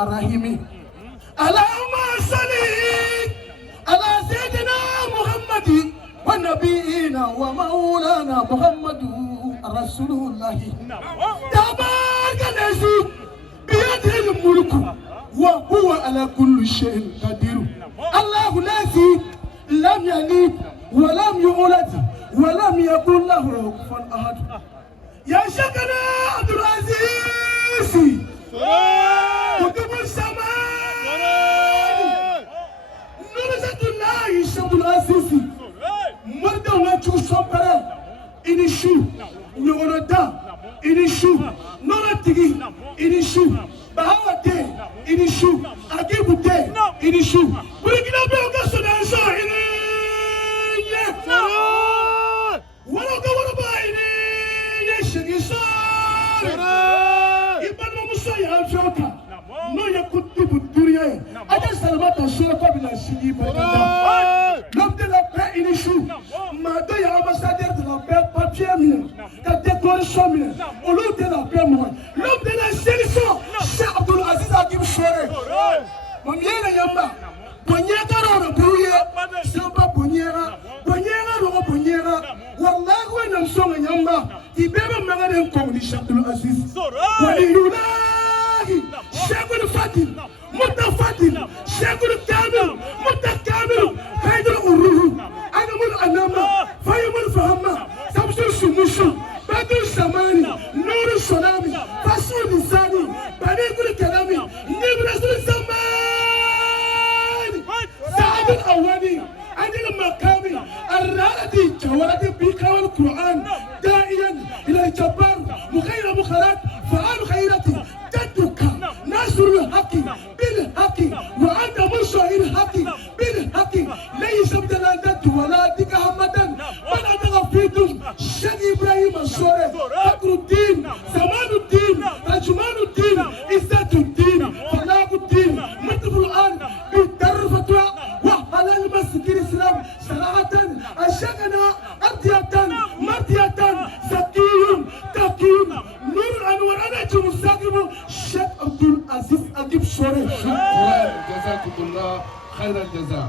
الرحيم اللهم صل على سيدنا محمد ونبينا ومولانا محمد رسول الله تبارك الذي بيده الملك وهو على كل شيء قدير الله الذي لم يلد ولم يولد ولم يكن له كفوا احد يا شيخنا عبد العزيز قطب السماء نورة الله عبد العزيز مردا وانتو صبرا إنشو نوردا إنشو نورتي إنشو بهاوتي إنشو أجيبوتي إنشو ولكن أبغى سنانسا إنيه ولا كمان باينه يشجيسان إبان ممسا يالفوكا نو يكتب الدنيا أجل سلامات الشرطة بلا شيء بنا l'homme de la paix إنشو ما ده يا ambassadeur de la paix papier mien catégorie mien au lieu de la paix moi l'homme de la solution Cheikh Abdul Aziz Hakim Chore mamiena yamba bonyeka roro buye samba bonyeka roro bonyeka wallahi wena msonga yamba ibeba magane nkongni Cheikh Abdul Aziz waliyulahi Cheikhul Fadil mutafadil Cheikhul Kamil mutakamil haydul uruhu anamul anama fayumul fahama samsul sumushu badul samani nuru sonami fasul lisani banikul kalami nibrasul zamani sa'adul awani adil makami الرادي جواد بك والقرآن داعيا إلى الجبار مخير مخالات فعال خيرتي جدك ناصر الحق بالحق وأنت منصر الحق بالحق ليس بدلالة ولادك همدا من أدغ فيكم شيخ إبراهيم الصوري فقر الدين زمان الدين ترجمان الدين عزة الدين فلاح الدين مطلب الآن بالدرفتها وعلى المسجد الإسلام صراحة أشغنا أبدية مرضية زكي تقي نور الأنوار أنا جمساكم الشيخ عبد العزيز حكيم شوري شكرا جزاكم الله خير الجزاء.